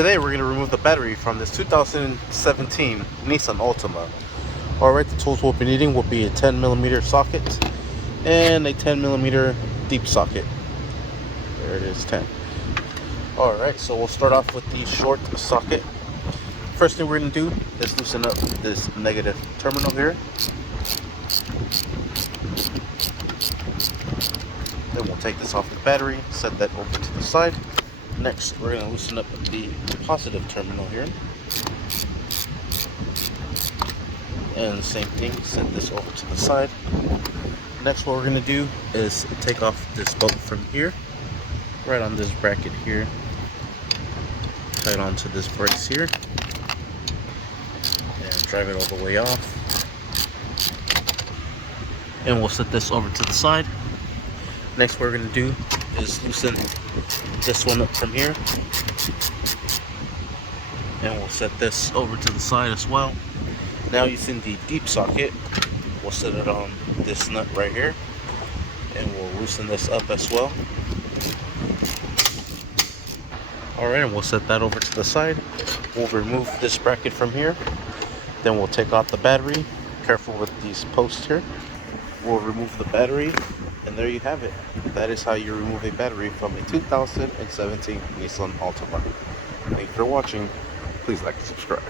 Today we're going to remove the battery from this 2017 Nissan Altima. Alright, the tools we'll be needing will be a 10mm socket and a 10mm deep socket. There it is, 10. Alright, so we'll start off with the short socket. First thing we're going to do is loosen up this negative terminal here. Then we'll take this off the battery, set that over to the side. Next, we're going to loosen up the positive terminal here. And the same thing, set this over to the side. Next, what we're going to do is take off this bolt from here, right on this bracket here. Tie it onto this brace here. And drive it all the way off. And we'll set this over to the side. Next, what we're going to do is loosen this one up from here. And we'll set this over to the side as well. Now using the deep socket, we'll set it on this nut right here. And we'll loosen this up as well. Alright, and we'll set that over to the side. We'll remove this bracket from here. Then we'll take out the battery. Careful with these posts here. We'll remove the battery. And there you have it. That is how you remove a battery from a 2017 Nissan Altima. Thank you for watching. Please like and subscribe.